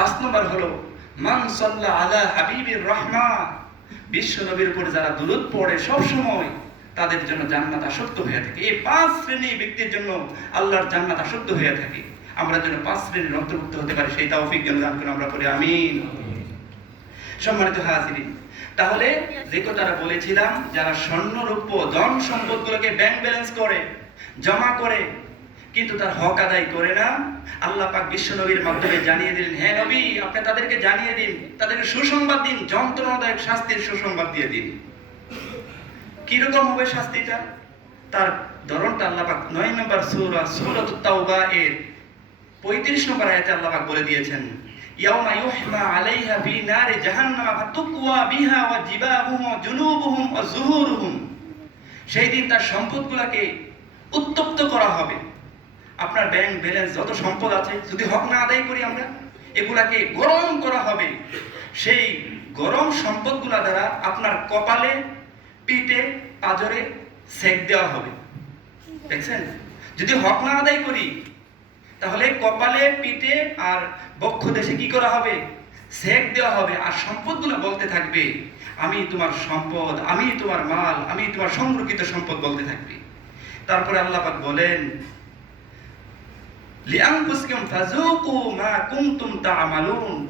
পাঁচ নম্বর হলো, মান সাল্লা আলা হাবিবির রহমান বিশ্ব নবীর উপর যারা দুরুদ পড়ে সব সময় তাদের জন্য জান্নাত আসক্ত হয়ে থাকে। এই পাঁচ শ্রেণি ব্যক্তির জন্য আল্লাহর জান্নাত আসক্ত হয়ে থাকে। আমরা যেন পাঁচ শ্রেণির অন্তর্ভুক্ত হতে পারি, সেই তৌফিক যেন দান করে আমরা পড়ি, আমিন। সম্মানিত হাজিরিন, তাহলে যে কথাটা বলেছিলাম, যারা স্বর্ণ রূপ্য ধন সম্পদগুলোকে ব্যাংক ব্যালেন্স করে, জমা করে কিন্তু তার হক আদায় করে না। আল্লাহ পাক বিশ্ব নবীর মাধ্যমে জানিয়ে দিলেন হ্যাঁ নবী, আপনি তাদেরকে জানিয়ে দিন, তাদেরকে সুসংবাদ দিন, যন্ত্রণাদায়ক শাস্তির সুসংবাদ দিয়ে দিন। কীরকম হবে শাস্তিটা? তার ধরনটা আল্লাহ পাক নয় নম্বর সূরা সূরাতুত তাওবা এর 35 নম্বর আয়াতে আল্লাহ পাক বলে দিয়েছেন, ইয়াউমা ইউহমা আলাইহা ফি নারি জাহান্নাম ফাতুকওয়া বিহা ওয়া জিবাহুম ওয়া জুনুবুহুম ওয়া যুহুরুহুম সেই দিন তার সম্পদগুলোকে উত্তপ্ত করা হবে। আপনার ব্যাংক ব্যালেন্স যত সম্পদ আছে, যদি হক না আদায় করি আমরা, এগুলাকে গরম করা হবে। সেই গরম সম্পদগুলা দ্বারা আপনার কপালে, পিঠে, পাজরে সেক দেওয়া হবে। দেখছেন? যদি হক না আদায় করি, তাহলে কপালে, পিঠে আর বক্ষ দেশে কি করা হবে? সেক দেওয়া হবে। আর সম্পদগুলো বলতে থাকবে, আমি তোমার সম্পদ, আমি তোমার মাল, আমি তোমার সংরক্ষিত সম্পদ বলতে থাকবে। তারপরে আল্লাপাক বলেন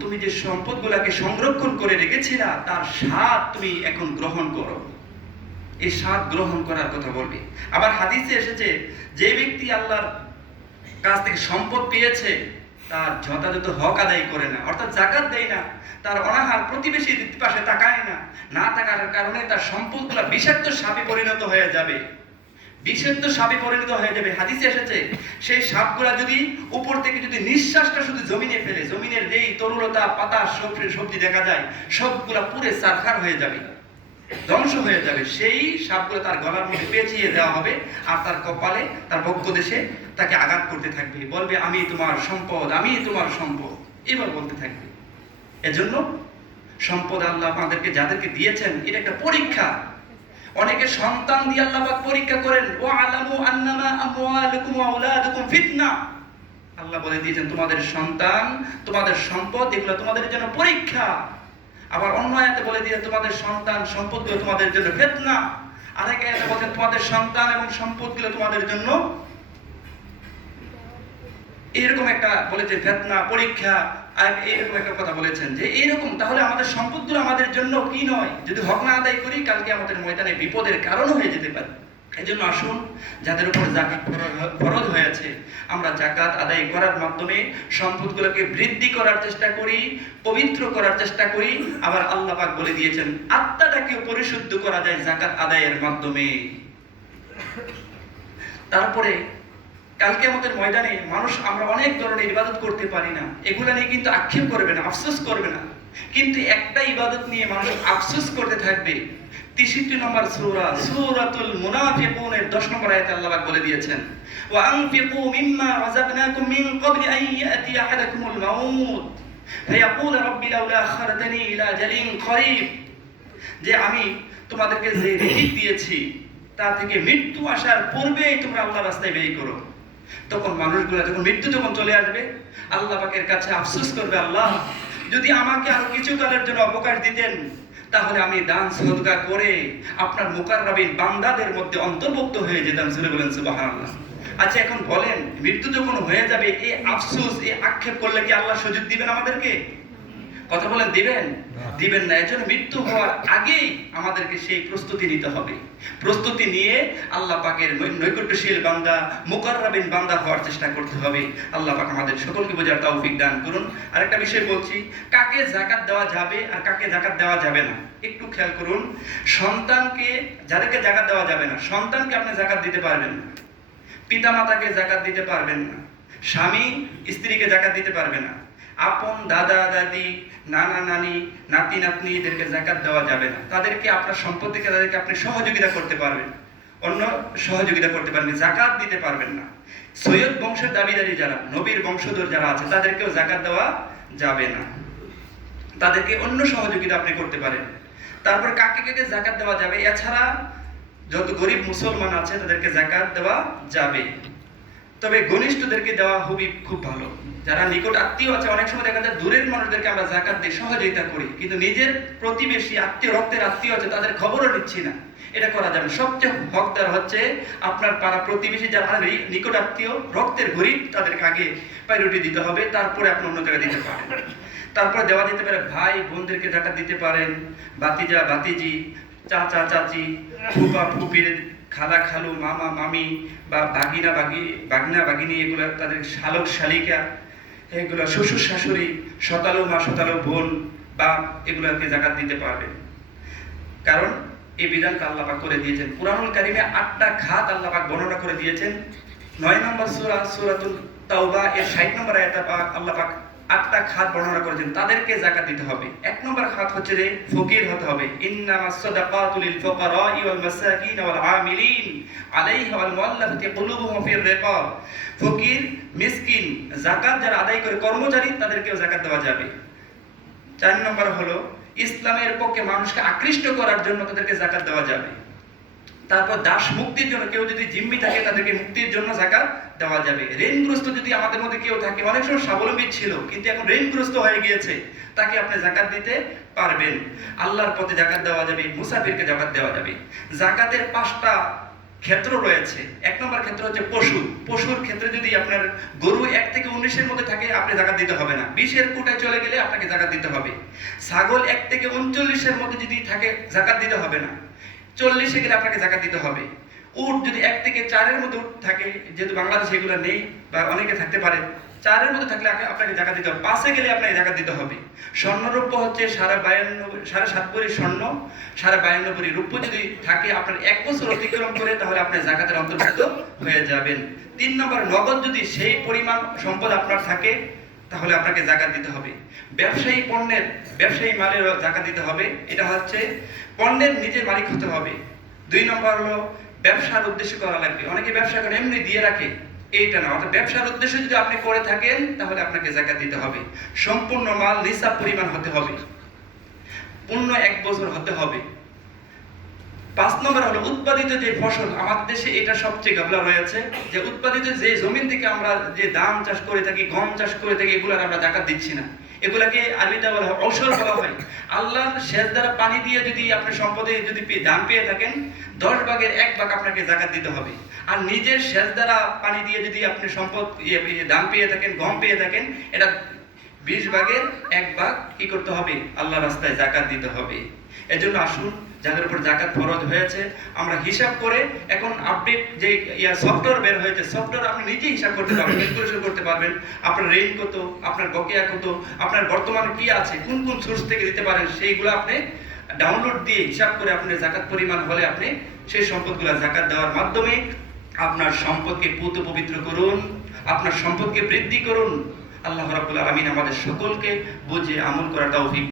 তুমি যে সম্পদগুলোকে সংরক্ষণ করে রেখেছিলা, তার স্বাদ তুমি এখন গ্রহণ করো। এই স্বাদ গ্রহণ করার কথা বলবে। আবার হাদিসে এসেছে, যে ব্যক্তি আল্লাহর কাছ থেকে সম্পদ পেয়েছে, তার যথাযথ হক আদায় করে না, অর্থাৎ জাকাত দেয় না, তার অনাহার প্রতিবেশী পাশে তাকায় না না থাকার কারণে তার সম্পদগুলো বিষাক্ত সাপে পরিণত হয়ে যাবে। বিষাক্ত সাপে পরিণত হয়ে যাবে। হাদিসে এসেছে, সেই সাপগুলা যদি উপর থেকে যদি নিঃশ্বাসটা শুধু জমিনে ফেলে, জমিনের যেই তরুলতা পাতা, সবজি সবজি দেখা যায়, সবগুলা পুরে সারখার হয়ে যাবে, ধ্বংস হয়ে যাবে। সেই সাপগুলো তার গলার মধ্যে পেঁচিয়ে দেওয়া হবে আর তার কপালে, তার বক্ষ দেশে তাকে আঘাত করতে থাকবে। বলবে, আমি তোমার সম্পদ, আমি তোমার সম্পদ। এবার বলতে থাকবে। এজন্য সম্পদ আল্লাহ আমাদেরকে যাদেরকে দিয়েছেন, এটা একটা পরীক্ষা। অনেকে সন্তান দিয়ে আল্লাহ পরীক্ষা করেন ও আলামু আন্নামা আমওয়ালুকুম ওয়া ফিতনা। আল্লাহ বলে দিয়েছেন, তোমাদের সন্তান, তোমাদের সম্পদ, এগুলো তোমাদের জন্য পরীক্ষা। আবার অন্য আয়াতে বলে দিয়ে তোমাদের সন্তান সম্পদগুলো তোমাদের জন্য ফেতনা। আরেক আয়াতে বলছেন, তোমাদের সন্তান এবং সম্পদগুলো তোমাদের জন্য এরকম একটা বলেছে ফেতনা, পরীক্ষা। এরকম একটা কথা বলেছেন যে এরকম, তাহলে আমাদের সম্পদগুলো আমাদের জন্য কি নয়? যদি হক না আদায় করি, কালকে আমাদের ময়দানে বিপদের কারণ হয়ে যেতে পারে। এই জন্য আসুন, যাদের উপর জাকাত ফরজ হয়েছে, আমরা জাকাত আদায় করার মাধ্যমে সম্পদগুলোকে বৃদ্ধি করার চেষ্টা করি, পবিত্র করার চেষ্টা করি। আবার আল্লাহ পাক বলে দিয়েছেন আত্মাটাকেও পরিশুদ্ধ করা যায় জাকাত আদায়ের মাধ্যমে। তারপরে কালকে আমাদের ময়দানে মানুষ আমরা অনেক ধরনের ইবাদত করতে পারি না। এগুলো নিয়ে কিন্তু আক্ষেপ করবে না, আফসোস করবে না। কিন্তু একটা ইবাদত নিয়ে মানুষ আফসোস করতে থাকবে, তেষট্টি নম্বর সূরা, সূরাতুল মুনাফিকুনের 10 নম্বর আল্লাহ বলে দিয়েছেন যে আমি তোমাদেরকে যে রিজিক দিয়েছি, তা থেকে মৃত্যু আসার পূর্বেই তোমরা আল্লাহর রাস্তায় ব্যয় করো। তখন মানুষগুলো যখন মৃত্যু যখন চলে আসবে, আল্লাহ পাকের কাছে আফসোস করবে, আল্লাহ, যদি আমাকে আরও কিছু কালের জন্য অবকাশ দিতেন, তাহলে আমি দান সদকা করে আপনার মুকাররাবিন বান্দাদের মধ্যে অন্তর্ভুক্ত হয়ে যেতাম। শুনে বলেন, সুবহানাল্লাহ। আচ্ছা এখন বলেন, মৃত্যু যখন হয়ে যাবে, এই আফসোস, এই আক্ষেপ করলে কি আল্লাহ সুযোগ দিবেন আমাদেরকে? কথা বলেন দিবেন? দিবেন না। এজন্য মৃত্যু হওয়ার আগেই আমাদেরকে সেই প্রস্তুতি নিতে হবে। প্রস্তুতি নিয়ে আল্লাহ পাকের নৈকট্যশীল বান্দা মুকাররাবিন বান্দা হওয়ার চেষ্টা করতে হবে। আল্লাহ পাক আমাদের সকলকে বোঝার তৌফিক দান করুন। আরেকটা বিষয় বলছি কাকে জাকাত দেওয়া যাবে আর কাকে জাকাত দেওয়া যাবে না? একটু খেয়াল করুন সন্তানকে যাদেরকে জাকাত দেওয়া যাবে না সন্তানকে আপনি জাকাত দিতে পারবেন না। পিতামাতাকে জাকাত দিতে পারবেন না। স্বামী স্ত্রীকে জাকাত দিতে পারবে না। আপন দাদা, দাদি, নানা, নানি, নাতি, নাতনি এদেরকে জাকাত দেওয়া যাবে না। তাদেরকে আপনার সম্পদ থেকে তাদেরকে আপনি সহযোগিতা করতে পারবেন। অন্য সহযোগিতা করতে পারবেন, জাকাত দিতে পারবেন না। সৈয়দ বংশের দাবিদারি যারা, নবীর বংশধর যারা আছে, তাদেরকেও জাকাত দেওয়া যাবে না। তাদেরকে অন্য সহযোগিতা আপনি করতে পারেন। তারপর কাকে কাকে জাকাত দেওয়া যাবে? এছাড়া যত গরিব মুসলমান আছে, তাদেরকে জাকাত দেওয়া যাবে। তবে ঘনিষ্ঠদেরকে দেওয়া খুবই খুব ভালো। যারা নিকট আত্মীয় আছে, অনেক সময় দেখা যায় দূরের মানুষদেরকে আমরা জাকাত দিয়ে সহযোগিতা করি, কিন্তু নিজের প্রতিবেশী, আত্মীয়, রক্তের আত্মীয় আছে, তাদের খবরও নিচ্ছি না। এটা করা যাবে সবচেয়ে হকদার হচ্ছে আপনার পাড়া প্রতিবেশী যারা নিকট আত্মীয়, রক্তের গরিব, তাদেরকে আগে প্রায়োরিটি দিতে হবে, তারপরে আপনি অন্য জায়গায় দিতে পারেন। তারপরে দেওয়া যেতে পারে, ভাই, বোনদেরকে জাকাত দিতে পারেন। বাতিজা বাতিজি চাচা, চাচি ফুপা ফুপির খালা, খালু, মামা, মামি বা বাগিনা, বাগি, বাগিনা, বাগিনী, এগুলো তাদের শালক, শালিকা, এগুলো শ্বশুর, শাশুড়ি শতালো মা শতালো বোন বা এগুলোকে জাকাত দিতে পারবে। কারণ এই বিধানটা আল্লাপাক করে দিয়েছেন। কুরআনুল কারিমে আটটা খাত আল্লাপাক বর্ণনা করে দিয়েছেন। নয় নম্বর সূরা সূরাতুল তাওবা, এর 60 নম্বর আয়াতে পাক আল্লাপাক আটটা খাত বর্ণনা করেছেন, তাদেরকে জাকাত দিতে হবে। এক নম্বর খাত হচ্ছে যে ফকির হতে হবে। ইন্নামাস সাদাকাতু লিল ফুকারাই ওয়াল মাসাকিন ওয়াল আমিলিন আলাইহা ওয়াল মুআল্লাফাতি কুলুবুহুম ফির রিকাব। ফকির, মিসকিন জাকাত যারা আদায় করে কর্মচারী, তাদেরকেও জাকাত দেওয়া যাবে। চার নম্বর হলো, ইসলামের পক্ষে মানুষকে আকৃষ্ট করার জন্য তাদেরকে জাকাত দেওয়া যাবে। তারপর দাস মুক্তির জন্য কেউ যদি জিম্মি থাকে, তাদেরকে মুক্তির জন্য জাকাত দেওয়া যাবে। ঋণগ্রস্ত যদি আমাদের মধ্যে কেউ থাকে, অনেক সময় স্বাবলম্বী ছিল, কিন্তু এখন ঋণগ্রস্ত হয়ে গিয়েছে, তাকে আপনি জাকাত দিতে পারবেন। আল্লাহর পথে জাকাত দেওয়া যাবে, মুসাফিরকে জাকাত দেওয়া যাবে। জাকাতের পাঁচটা ক্ষেত্র রয়েছে। এক নম্বর ক্ষেত্র হচ্ছে পশু। পশুর ক্ষেত্রে যদি আপনার গরু এক থেকে উনিশের মধ্যে থাকে, আপনি জাকাত দিতে হবে না। বিশের কোটায় চলে গেলে আপনাকে জাকাত দিতে হবে। ছাগল এক থেকে উনচল্লিশের মধ্যে যদি থাকে, জাকাত দিতে হবে না। চল্লিশে গেলে আপনাকে জাকাত দিতে হবে। উট যদি এক থেকে চারের মধ্যে উট থাকে, যেহেতু বাংলাদেশে এগুলো নেই বা অনেকে থাকতে পারে, চারের মধ্যে থাকলে আপনাকে জাকাত দিতে হবে। পাঁচে গেলে আপনাকে জাকাত দিতে হবে। স্বর্ণরূপ্য হচ্ছে সাড়ে বায়ান্ন সাড়ে সাত ভরি স্বর্ণ, সাড়ে বায়ান্ন ভরি রূপ্য যদি থাকে, আপনার এক বছর অতিক্রম করে, তাহলে আপনি জাকাতের অন্তর্ভুক্ত হয়ে যাবেন। তিন নম্বর, নগদ যদি সেই পরিমাণ সম্পদ আপনার থাকে তাহলে আপনাকে জাকাত দিতে হবে। ব্যবসায়ী পণ্যের, ব্যবসায়ী মালের জাকাত দিতে হবে। এটা হচ্ছে পণ্যের নিজের মালিক হতে হবে। দুই নম্বর হলো ব্যবসার উদ্দেশ্যে করা লাগবে। অনেকে ব্যবসা করে এমনি দিয়ে রাখে। এইটা না, অর্থাৎ ব্যবসার উদ্দেশ্যে যদি আপনি করে থাকেন, তাহলে আপনাকে জাকাত দিতে হবে। সম্পূর্ণ মাল নিসাব পরিমাণ হতে হবে। পূর্ণ এক বছর হতে হবে। পাঁচ নম্বর হলো উৎপাদিত যে ফসল আমাদের দেশে এটা সবচেয়ে গাবলা রয়েছে যে উৎপাদিত যে জমিন থেকে আমরা যে ধান চাষ করে থাকি, গম চাষ করে থাকি, এগুলার আমরা জাকাত দিচ্ছি না। এগুলাকে আরবিতে বলা হয় ঔষধ বলা হয়। আল্লাহর শেষ দ্বারা পানি দিয়ে যদি আপনি সম্পদে যদি দান পেয়ে থাকেন, দশ ভাগের এক ভাগ আপনাকে জাকাত দিতে হবে। আর নিজের শেষ দ্বারা পানি দিয়ে যদি আপনি সম্পদ ইয়ে- ইয়ে পেয়ে থাকেন, গম পেয়ে থাকেন, এটা বিশ ভাগের এক ভাগ কি করতে হবে? আল্লাহ রাস্তায় জাকাত দিতে হবে। এজন্য আসুন, যাদের উপর জাকাত ফরজ হয়েছে, আমরা হিসাব করে এখন আপডেট যে ইয়া সফটওয়্যার বের হয়েছে সফটওয়্যার আপনি নিজে হিসাব করতে পারবেন ক্যালকুলেশন করতে পারবেন। আপনার রেঞ্জ কত, আপনার বকেয়া কত, আপনার বর্তমানে কি আছে, কোন কোন সোর্স থেকে দিতে পারেন, সেইগুলো আপনি ডাউনলোড দিয়ে হিসাব করে আপনি জাকাত পরিমাণ হলে আপনি সেই সম্পদগুলো জাকাত দেওয়ার মাধ্যমে আপনার সম্পদকে পুত পবিত্র করুন, আপনার সম্পদকে বৃদ্ধি করুন। আল্লাহ রাবুল আলমিন আমাদের সকলকে বুঝে আমল করার তৌফিক